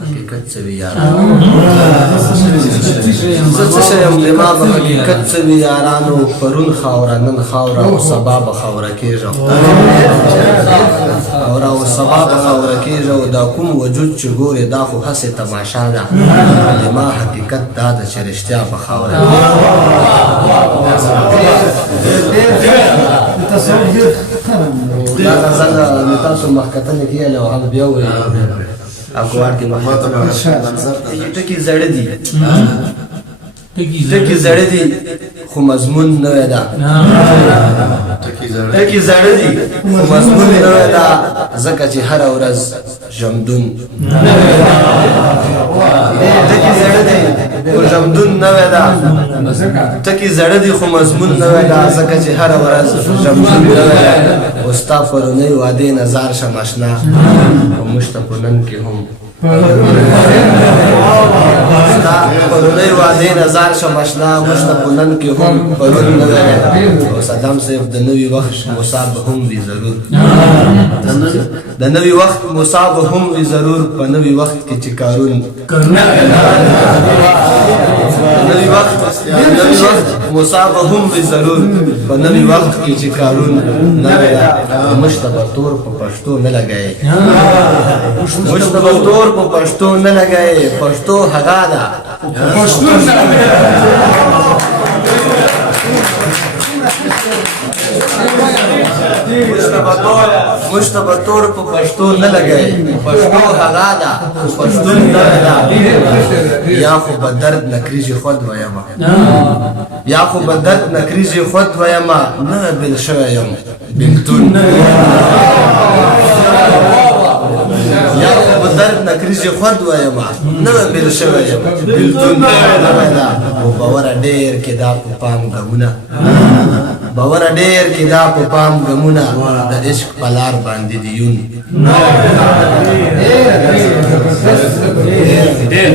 حقیقت څه وي یارانو زه څه شی یم زما به حقیقت څه وي یارانو پرون خاوره نن خاوره او سبا به خاوره کېږم خاوره او سبا به خاوره کېږم دا کوم وجود چې ګورې دا خو هسې تماشا ده زما حقیقت دا ده چې رښتیا به خاوره دا غزل مې تاسو مخکتنې کېږي او هغه بیا ووایي اکوار کې ټکي زړه دي ټکي زړه دي خو مضمون نوی ده ټکي زړه دي خو مضمون نوی ده ځکه چې هره ورځ ژمدون ټکي زړه دي خو ژمدون نوی ده ټکي زړه دي خو مضمون نوی ده ځکه چې هره ورځ ژمدون نوی ده او ستا پرونی وعدې نظار شم اشنا او موږ ته په نن کې هم ستا پرونی وعدې نظار شم اشنا موږ ته په نن کې هم پرون نوی ده او صدام صاحب د نوي وخت مصاب هم وي ضرور د نوي وخت مصاب هم وي ضرور په نوي وخت کې چې کارون نوي وخت مصاب هم وي ضرور په نوي وخت کې چې کارون نوی ده موږ ته به تور په پښتو نه لګایي موږ ته به تور په پښتو نه لګایي پښتو هغه ده موږ ته به تور په پښتو نه لګایي پښتو هغه ده پښتون نه ده یا خو به درد نکریږي خود ویمه یا خو به درد نکریږي خود ویمه نه بل شوی یم بلتون یا خو به درد نکریږي خود ویمه نه بل شوی یم بلتون نوی ده او باوره ډېر کې دا په پام ګمونه باوره ډېر کې دا په پام ګمونه د عشق په لار باندې دیون ډېر